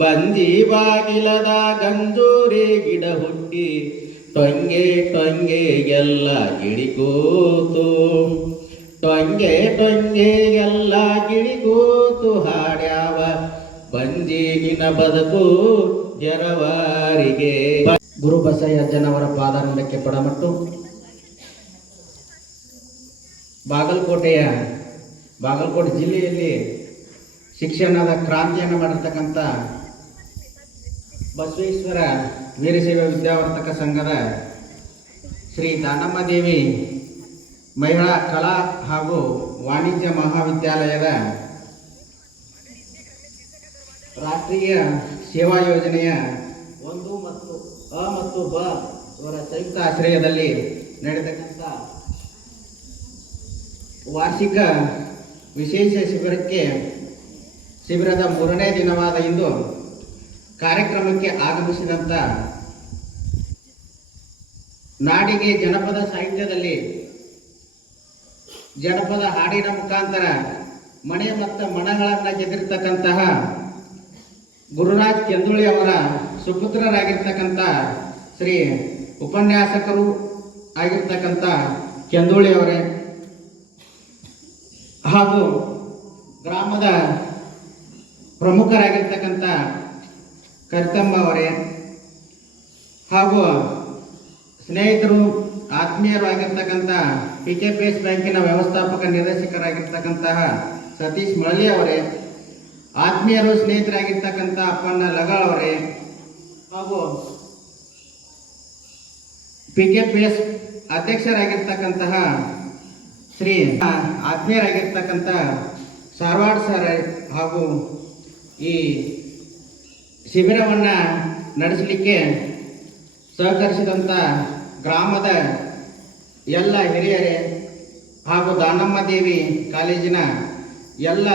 ಬಂದಿ ಬಾಗಿಲದ ಗಂಜೂರಿ ಗಿಡ ಹುಟ್ಟಿ ಟೊಂಗೆ ಟೊಂಗೆ ಎಲ್ಲ ಗಿಳಿಗೂತು ಟೊಂಗೆ ಟೊಂಗೆ ಎಲ್ಲ ಗಿಳಿಗೂತು ಹಾಡ್ಯಾವ, ಬಂದೀಗಿನ ಬದುಕು ಜರವಾರಿಗೆ. ಗುರು ಬಸಯ್ಯಜ್ಜನವರ ಪಾದಾರಂಭಕ್ಕೆ ಪಡಮಟ್ಟು. ಬಾಗಲಕೋಟೆಯ, ಬಾಗಲಕೋಟೆ ಜಿಲ್ಲೆಯಲ್ಲಿ ಶಿಕ್ಷಣದ ಕ್ರಾಂತಿಯನ್ನು ಮಾಡಿರ್ತಕ್ಕಂಥ ಬಸವೇಶ್ವರ ವೀರಶೈವ ವಿದ್ಯಾವರ್ತಕ ಸಂಘದ ಶ್ರೀ ದಾನಮ್ಮ ದೇವಿ ಮಹಿಳಾ ಕಲಾ ಹಾಗೂ ವಾಣಿಜ್ಯ ಮಹಾವಿದ್ಯಾಲಯದ ರಾಷ್ಟ್ರೀಯ ಸೇವಾ ಯೋಜನೆಯ ಒಂದು ಮತ್ತು ಅ ಮತ್ತು ಬ ಇವರ ಸಂಯುಕ್ತ ಆಶ್ರಯದಲ್ಲಿ ನಡೆತಕ್ಕಂಥ ವಾರ್ಷಿಕ ವಿಶೇಷ ಶಿಬಿರಕ್ಕೆ ಶಿಬಿರದ ಮೂರನೇ ದಿನವಾದ ಇಂದು ಕಾರ್ಯಕ್ರಮಕ್ಕೆ ಆಗಮಿಸಿದಂಥ ನಾಡಿಗೆ ಜನಪದ ಸಾಹಿತ್ಯದಲ್ಲಿ ಜನಪದ ಹಾಡಿನ ಮುಖಾಂತರ ಮನೆ ಮತ್ತು ಮನಗಳನ್ನು ಗೆದ್ದಿರ್ತಕ್ಕಂತಹ ಗುರುರಾಜ್ ಕೆಂದುಳಿ ಅವರ ಸುಪುತ್ರರಾಗಿರ್ತಕ್ಕಂಥ ಶ್ರೀ ಉಪನ್ಯಾಸಕರು ಆಗಿರ್ತಕ್ಕಂಥ ಕೆಂದುಳಿ ಅವರೇ. ಹಾಗೂ ಗ್ರಾಮದ ಪ್ರಮುಖರಾಗಿರ್ತಕ್ಕಂಥ ಕರಿತಮ್ಮ ಅವರೇ. ಹಾಗೂ ಸ್ನೇಹಿತರು, ಆತ್ಮೀಯರು ಆಗಿರ್ತಕ್ಕಂಥ ಪಿ ಕೆ ಪಿ ಎಸ್ ಬ್ಯಾಂಕಿನ ವ್ಯವಸ್ಥಾಪಕ ನಿರ್ದೇಶಕರಾಗಿರ್ತಕ್ಕಂತಹ ಸತೀಶ್ ಮಳಲಿ ಅವರೇ, ಆತ್ಮೀಯರು, ಸ್ನೇಹಿತರಾಗಿರ್ತಕ್ಕಂಥ ಅಪ್ಪಣ್ಣ ಲಗಾಳ್ ಅವರೇ, ಹಾಗೂ ಪಿ ಕೆ ಪಿ ಎಸ್ ಅಧ್ಯಕ್ಷರಾಗಿರ್ತಕ್ಕಂತಹ ಶ್ರೀ ಆತ್ಮೀಯರಾಗಿರ್ತಕ್ಕಂಥ ಸಾರ್ವಾಡ್ ಸರ್ ಹಾಗೂ ಈ ಶಿಬಿರವನ್ನು ನಡೆಸಲಿಕ್ಕೆ ಸಹಕರಿಸಿದಂಥ ಗ್ರಾಮದ ಎಲ್ಲ ಹಿರಿಯರೇ ಹಾಗೂ ದಾನಮ್ಮ ದೇವಿ ಕಾಲೇಜಿನ ಎಲ್ಲ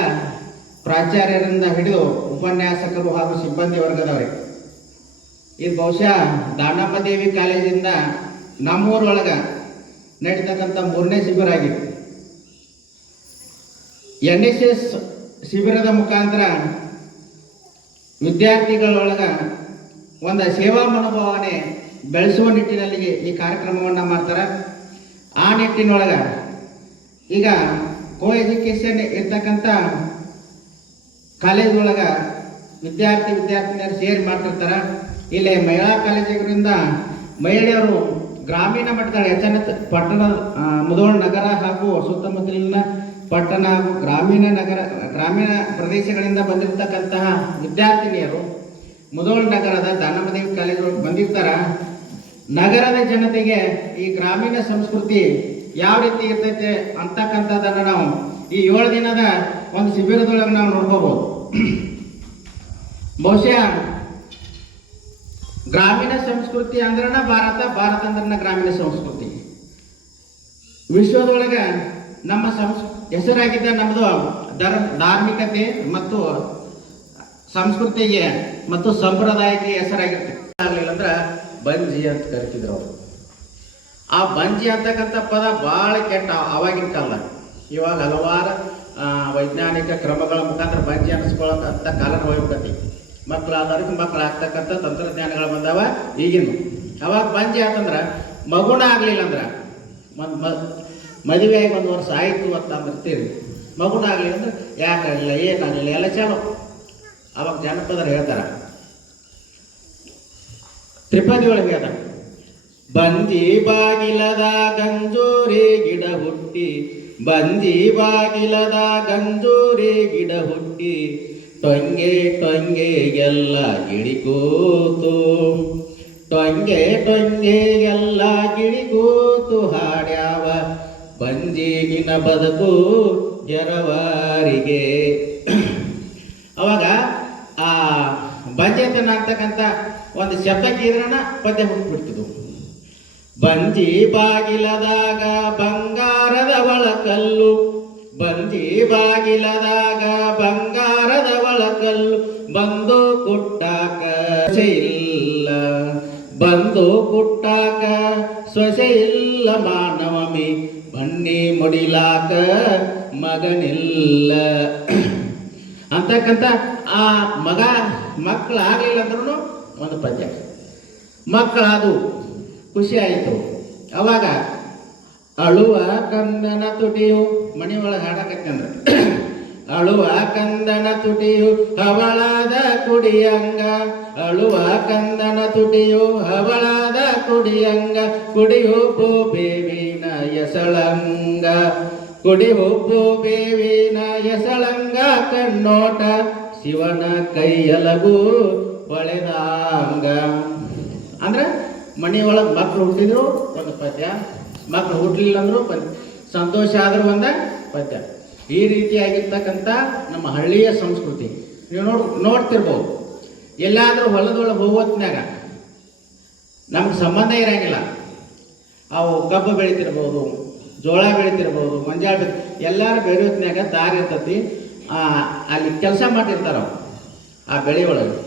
ಪ್ರಾಚಾರ್ಯರಿಂದ ಹಿಡಿದು ಉಪನ್ಯಾಸಕರು ಹಾಗೂ ಸಿಬ್ಬಂದಿ ವರ್ಗದವರೇ. ಇದು ಬಹುಶಃ ದಾನಮ್ಮ ದೇವಿ ಕಾಲೇಜಿಂದ ನಮ್ಮೂರೊಳಗೆ ನಡೀತಕ್ಕಂಥ ಮೂರನೇ ಶಿಬಿರ ಆಗಿತ್ತು ಎನ್ ಎಸ್ ಎಸ್ ಶಿಬಿರದ ಮುಖಾಂತರ ವಿದ್ಯಾರ್ಥಿಗಳೊಳಗ ಒಂದು ಸೇವಾ ಮನೋಭಾವನೆ ಬೆಳೆಸುವ ನಿಟ್ಟಿನಲ್ಲಿ ಈ ಕಾರ್ಯಕ್ರಮವನ್ನು ಮಾಡ್ತಾರೆ. ಆ ನಿಟ್ಟಿನೊಳಗೆ ಈಗ ಕೋ ಎಜುಕೇಶನ್ ಇರ್ತಕ್ಕಂಥ ಕಾಲೇಜ್ ಒಳಗ ವಿದ್ಯಾರ್ಥಿ ವಿದ್ಯಾರ್ಥಿನಿಯರು ಸೇರಿ ಮಾಡ್ತಿರ್ತಾರ. ಇಲ್ಲಿ ಮಹಿಳಾ ಕಾಲೇಜಿನಿಂದ ಮಹಿಳೆಯರು ಗ್ರಾಮೀಣ ಮಟ್ಟದ ಹೆಚ್ಚಿನ ಪಟ್ಟಣ ಆ, ಮುಧೋಳ ನಗರ ಹಾಗೂ ಸುತ್ತಮುತ್ತಲಿನ ಪಟ್ಟಣ ಗ್ರಾಮೀಣ ನಗರ, ಗ್ರಾಮೀಣ ಪ್ರದೇಶಗಳಿಂದ ಬಂದಿರತಕ್ಕಂತಹ ವಿದ್ಯಾರ್ಥಿನಿಯರು ಮುಧೋಳ್ ನಗರದ ದಾನಮದೇವಿ ಕಾಲೇಜ್ ಬಂದಿರ್ತಾರ. ನಗರದ ಜನತೆಗೆ ಈ ಗ್ರಾಮೀಣ ಸಂಸ್ಕೃತಿ ಯಾವ ರೀತಿ ಇರ್ತೈತೆ ಅಂತಕ್ಕಂಥದ್ದನ್ನು ನಾವು ಈ ಏಳು ದಿನದ ಒಂದು ಶಿಬಿರದೊಳಗೆ ನಾವು ನೋಡ್ಕೋಬಹುದು ಬಹುಶಃ ಗ್ರಾಮೀಣ ಸಂಸ್ಕೃತಿ ಅಂದ್ರನ ಭಾರತ ಭಾರತ ಅಂದ್ರನ ಗ್ರಾಮೀಣ ಸಂಸ್ಕೃತಿ. ವಿಶ್ವದೊಳಗೆ ನಮ್ಮ ಸಂಸ್ ಹೆಸರಾಗಿದ್ದ ನಮ್ಮದು ಧರ್ ಧಾರ್ಮಿಕತೆ ಮತ್ತು ಸಂಸ್ಕೃತಿಗೆ ಮತ್ತು ಸಂಪ್ರದಾಯಕ್ಕೆ ಹೆಸರಾಗಿರ್ತದೆ ಆಗಲಿಲ್ಲ ಅಂದ್ರೆ ಬಂಜಿ ಅಂತ ಕರಿತಿದ್ರು ಅವರು. ಆ ಬಂಜಿ ಅಂತಕ್ಕಂಥ ಪದ ಭಾಳ ಕೆಟ್ಟ ಅವಾಗಿನ ಕಾಲ ಇವಾಗ ಹಲವಾರು ವೈಜ್ಞಾನಿಕ ಕ್ರಮಗಳ ಮುಖಾಂತರ ಬಂಜಿ ಅನ್ನಿಸ್ಕೊಳ್ಳೋಂಥ ಕಾಲನ ಹೋಗ್ತೈತಿ ಮಕ್ಕಳು ಆಧಾರಕ್ಕೆ ಮಕ್ಕಳು ಆಗ್ತಕ್ಕಂಥ ತಂತ್ರಜ್ಞಾನಗಳು ಬಂದಾವ ಈಗಿನ ಅವಾಗ ಬಂಜಿ ಅಂತಂದ್ರೆ ಮಗುಣ ಆಗಲಿಲ್ಲ ಅಂದ್ರೆ. ಒಂದು ಆಗಿ ಒಂದು ವರ್ಷ ಆಯಿತು ಅಂತ ಬರ್ತೀವಿ. ಮಗುನ ಆಗಲಿಲ್ಲ ಅಂದ್ರೆ ಯಾಕಾಗಲಿಲ್ಲ ಏನಾಗಲಿಲ್ಲ ಎಲ್ಲ ಚಲೋ ಅವಾಗ ಜನಪದರು ಹೇಳ್ತಾರೆ, ತ್ರಿಪದಿ ಒಳಗೆ ಹೇಳ್ತಾರೆ, ಬಂದಿ ಬಾಗಿಲದ ಗಂಜೂರಿ ಗಿಡ ಹುಟ್ಟಿ, ಬಂದಿ ಬಾಗಿಲದ ಗಂಜೂರಿ ಗಿಡ ಹುಟ್ಟಿ, ಟೊಂಗೆ ಟೊಂಗೆ ಎಲ್ಲ ಗಿಳಿಗೂತು, ಟೊಂಗೆ ಟೊಂಗೆ ಎಲ್ಲ ಗಿಳಿಗೂತು ಹಾಡ್ಯಾವ ಬಂಜಿಗಿನ ಬದುಕು ಜರವಾರಿಗೆ. ಅವಾಗ ಆ ಬಂಜೇತನ ಅಂತಕ್ಕಂಥ ಒಂದು ಶಬ್ದ ಪದ್ಯ ಹುಟ್ಟುಬಿಡ್ತಿದ್ವು ಬಂಜಿ ಬಾಗಿಲದಾಗ ಬಂಗಾರದ ಒಳಕಲ್ಲು, ಬಂಜಿ ಬಾಗಿಲದಾಗ ಬಂಗಾರದ ಒಳಕಲ್ಲು ಬಂದು ಕುಟ್ಟಾಕ ಇಲ್ಲ. ಬಂದು ಕುಟ್ಟಾಕ ಸೊಸೆ ಇಲ್ಲ ಮಾನವಮಿ ಬನ್ನಿ ಮಡಿಲಾಕ ಮಗನಿಲ್ಲ. ಅಂತಕ್ಕಂಥ ಆ ಮಗ ಮಕ್ಕಳು ಆಗಲಿಲ್ಲ ಅಂದ್ರೂ ಒಂದು ಪದ್ಯ. ಮಕ್ಕಳಾದವು ಖುಷಿ ಆಯಿತು. ಅವಾಗ ಅಳುವ ಕಂದನ ತುಟಿಯು ಮನೆಯೊಳಗೆ ಹಾಡಕತ್ತಂದ್ರ. ಅಳುವ ಕಂದನ ತುಟಿಯು ಹವಳಾದ ಕುಡಿಯಂಗ, ಅಳುವ ಕಂದನ ತುಟಿಯು ಹವಳದ ಕುಡಿಯಂಗ ಕುಡಿ ಪೂ ಬೇವಿನ ಎಸಳಂಗ. ಕುಡಿ ಪೂ ಬೇವಿನ ಎಸಳಂಗ, ಕಣ್ಣೋಟ ಶಿವನ ಕೈಯಲಗು ಒಳೆದಾಂಗ ಅಂದ್ರೆ ಮನೆಯೊಳಗೆ ಮಕ್ಕಳು ಹುಟ್ಟಿದ್ರು, ಒಂದು ಪದ್ಯ. ಮಕ್ಕಳು ಹುಟ್ಟಲಿಲ್ಲ ಅಂದ್ರು ಪದ್ಯ. ಸಂತೋಷ ಆದ್ರೂ ಒಂದ ಪದ್ಯ. ಈ ರೀತಿಯಾಗಿರ್ತಕ್ಕಂಥ ನಮ್ಮ ಹಳ್ಳಿಯ ಸಂಸ್ಕೃತಿ. ನೀವು ನೋಡ್ ನೋಡ್ತಿರ್ಬೋದು. ಎಲ್ಲಾದರೂ ಹೊಲದೊಳಗೆ ಹೋಗೋತ್ನಾಗ ನಮ್ಗೆ ಸಂಬಂಧ ಇರೋಂಗಿಲ್ಲ. ಅವು ಕಬ್ಬು ಬೆಳಿತಿರ್ಬೋದು ಜೋಳ ಬೆಳಿತಿರ್ಬೋದು ಮಂಜಾಳ ಬೆಳಿ ಎಲ್ಲರೂ ಬೆಳೆಯೋತ್ನಾಗ ದಾರಿ ಇರ್ತತಿ. ಅಲ್ಲಿ ಕೆಲಸ ಮಾಡಿರ್ತಾರ ಅವ್ರು, ಆ ಬೆಳೆ ಒಳಗೆ.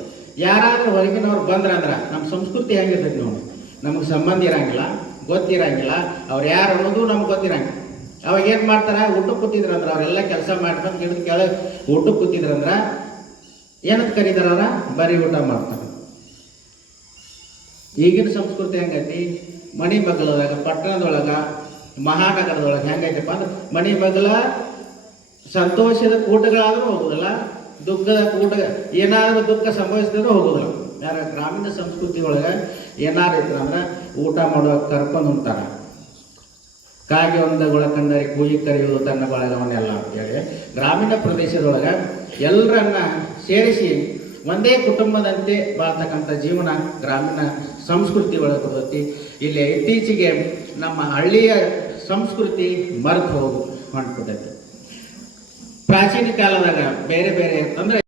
ಯಾರಾದರೂ ಹೊರಗಿನವ್ರು ಬಂದ್ರೆ ಅಂದ್ರೆ ನಮ್ಮ ಸಂಸ್ಕೃತಿ ಹೆಂಗಿರ್ತೈತಿ ನೋಡಿ. ನಮಗೆ ಸಂಬಂಧ ಇರಂಗಿಲ್ಲ ಗೊತ್ತಿರಂಗಿಲ್ಲ. ಅವ್ರು ಯಾರು ಅನ್ನೋದು ನಮ್ಗೆ ಗೊತ್ತಿರಂಗಿಲ್ಲ. ಅವಾಗ ಏನು ಮಾಡ್ತಾರೆ? ಊಟಕ್ಕೆ ಕೂತಿದ್ರಂದ್ರೆ ಅವರೆಲ್ಲ ಕೆಲಸ ಮಾಡ್ಕೊಂಡು ಗಿಡದ ಕೆಳಗೆ ಊಟಕ್ಕೆ ಕೂತಿದ್ರಂದ್ರ ಏನಂತ ಕರೀತಾರ ಬರಿ ಊಟ ಮಾಡ್ತಾರೆ. ಈಗಿನ ಸಂಸ್ಕೃತಿ ಹೆಂಗೈತಿ? ಮಣಿ ಮಗ್ಳದಾಗ ಪಟ್ಟಣದೊಳಗ, ಮಹಾನಗರದೊಳಗೆ ಹೆಂಗೈತಪ್ಪ ಅಂದ್ರೆ ಮಣಿ ಮಗ್ಲ ಸಂತೋಷದ ಕೂಟಗಳಾದರೂ ಹೋಗುದಿಲ್ಲ, ದುಃಖದ ಕೂಟ, ಏನಾದರೂ ದುಃಖ ಸಂಭವಿಸಿದ್ರೂ ಹೋಗುದಿಲ್ಲ. ಯಾರ ಗ್ರಾಮೀಣ ಸಂಸ್ಕೃತಿ ಒಳಗೆ ಏನಾರು ಇದ್ರ ಅಂದ್ರೆ ಊಟ ಮಾಡುವಾಗ ಕರ್ಕೊಂಡು ಉಂಟಾರ. ಕಾಗೆ ಒಂದು ಕಂಡರೆ ಕೂಗಿ ಕರೆಯುವುದು ತನ್ನ ಬಳಗವನ್ನೆಲ್ಲ ಅಂತೇಳಿ ಗ್ರಾಮೀಣ ಪ್ರದೇಶದೊಳಗೆ ಎಲ್ಲರನ್ನ ಸೇರಿಸಿ ಒಂದೇ ಕುಟುಂಬದಂತೆ ಬಾಳ್ತಕ್ಕಂಥ ಜೀವನ ಗ್ರಾಮೀಣ ಸಂಸ್ಕೃತಿ ಒಳಗೆ ಇಲ್ಲಿ ಇತ್ತೀಚೆಗೆ ನಮ್ಮ ಹಳ್ಳಿಯ ಸಂಸ್ಕೃತಿ ಮರೆತು ಹೋಗು ಹೊಂಟ್ಬಿಟ್ಟೈತಿ ಪ್ರಾಚೀನ ಕಾಲದಾಗ ಬೇರೆ ಬೇರೆ ಅಂದ್ರೆ